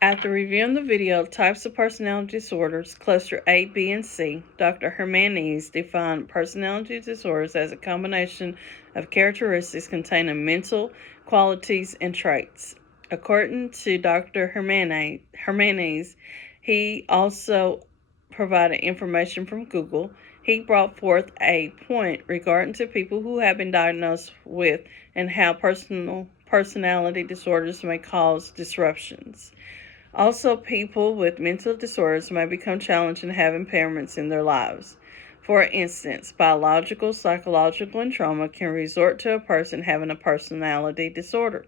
After reviewing the video Types of Personality Disorders, Cluster A, B, and C, Dr. Hermanes defined personality disorders as a combination of characteristics containing mental qualities and traits. According to Dr. Hermanes, he also provided information from Google. He brought forth a point regarding to people who have been diagnosed with and how personality disorders may cause disruptions. Also, people with mental disorders may become challenged and have impairments in their lives. For instance, biological, psychological, and trauma can resort to a person having a personality disorder.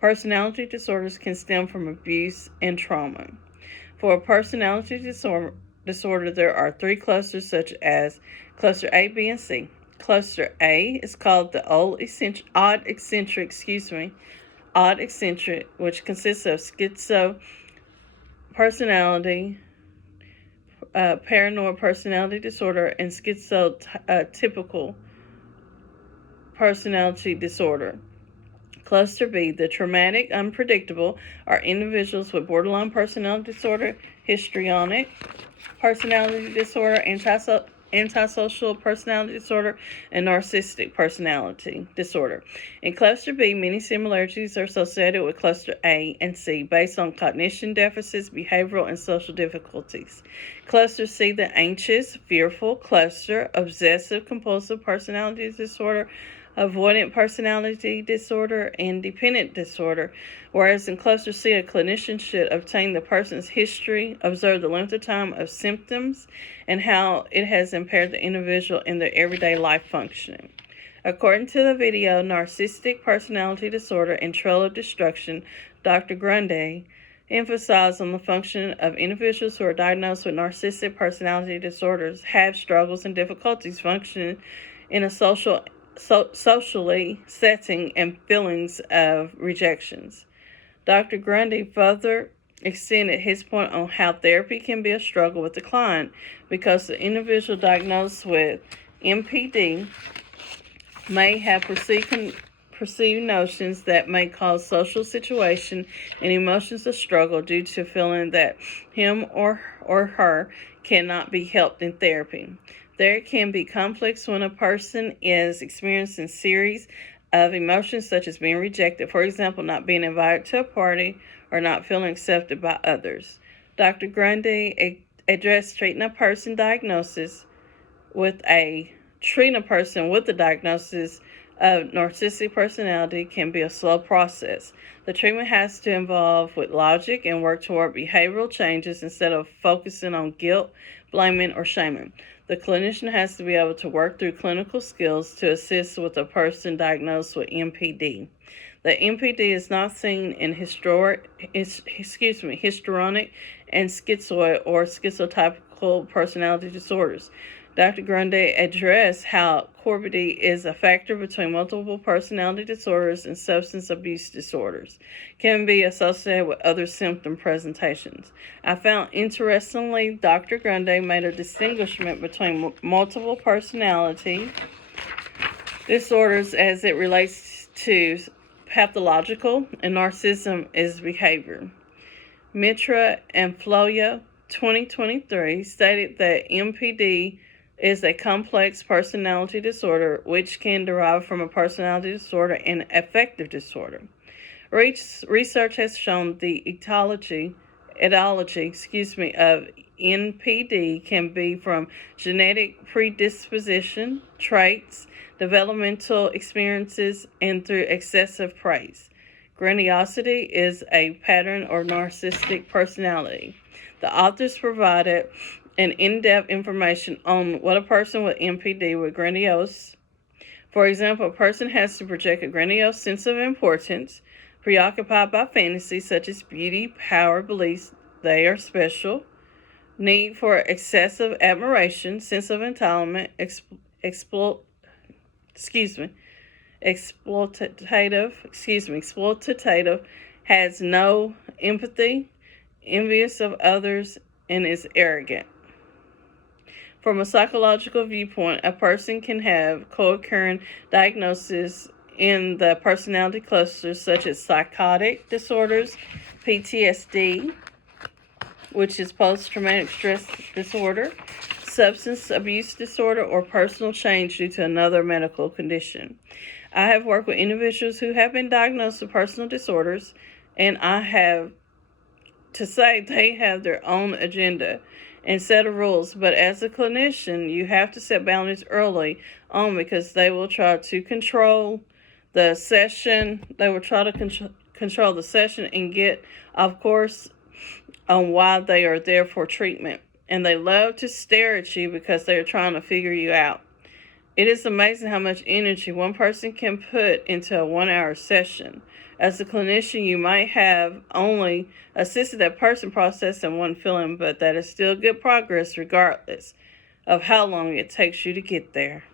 Personality disorders can stem from abuse and trauma. For a personality disorder, there are three clusters such as cluster A, B, and C. Cluster A is called the odd eccentric, which consists of schizo personality, paranoid personality disorder, and schizotypical personality disorder. Cluster B, the traumatic, unpredictable, are individuals with borderline personality disorder, histrionic personality disorder, antisocial personality disorder, and narcissistic personality disorder. In Cluster B, many similarities are associated with Cluster A and C based on cognition deficits, behavioral, and social difficulties. Cluster C, the anxious, fearful cluster, obsessive compulsive personality disorder, avoidant personality disorder, and dependent disorder, whereas in Cluster C, a clinician should obtain the person's history, observe the length of time of symptoms, and how it has impaired the individual in their everyday life functioning. According to the video Narcissistic Personality Disorder and Trail of Destruction, Dr. Grundy emphasized on the function of individuals who are diagnosed with narcissistic personality disorders have struggles and difficulties functioning in a socially setting and feelings of rejections. Dr. Grundy further extended his point on how therapy can be a struggle with the client because the individual diagnosed with NPD may have perceived notions that may cause social situation and emotions of struggle due to feeling that him or her cannot be helped in therapy. There can be conflicts when a person is experiencing series of emotions such as being rejected, for example, not being invited to a party or not feeling accepted by others. Dr. Grundy addressed treating a person with the diagnosis of narcissistic personality can be a slow process. The treatment has to involve with logic and work toward behavioral changes instead of focusing on guilt, blaming, or shaming. The clinician has to be able to work through clinical skills to assist with a person diagnosed with NPD. The NPD is not seen in histrionic and schizoid or schizotypical personality disorders. Dr. Grundy addressed how comorbidity is a factor between multiple personality disorders and substance abuse disorders, can be associated with other symptom presentations. I found interestingly, Dr. Grundy made a distinguishment between multiple personality disorders as it relates to pathological and narcissism is behavior. Mitra and Floya 2023 stated that NPD is a complex personality disorder which can derive from a personality disorder and affective disorder. Research has shown the etiology of NPD can be from genetic predisposition, traits, developmental experiences, and through excessive praise. Grandiosity is a pattern or narcissistic personality. The authors provided an in-depth information on what a person with NPD would grandiose. For example, a person has to project a grandiose sense of importance, preoccupied by fantasies such as beauty, power, beliefs they are special, need for excessive admiration, sense of entitlement, exploitative, has no empathy, envious of others, and is arrogant. From a psychological viewpoint, a person can have co-occurring diagnoses in the personality clusters such as psychotic disorders, PTSD, which is post-traumatic stress disorder, substance abuse disorder, or personal change due to another medical condition. I have worked with individuals who have been diagnosed with personal disorders, and I have to say they have their own agenda and set of rules, but as a clinician, you have to set boundaries early on because they will try to control the session. They will try to control the session and get, of course, on why they are there for treatment. And they love to stare at you because they are trying to figure you out. It is amazing how much energy one person can put into a 1-hour session. As a clinician, you might have only assisted that person processing one feeling, but that is still good progress regardless of how long it takes you to get there.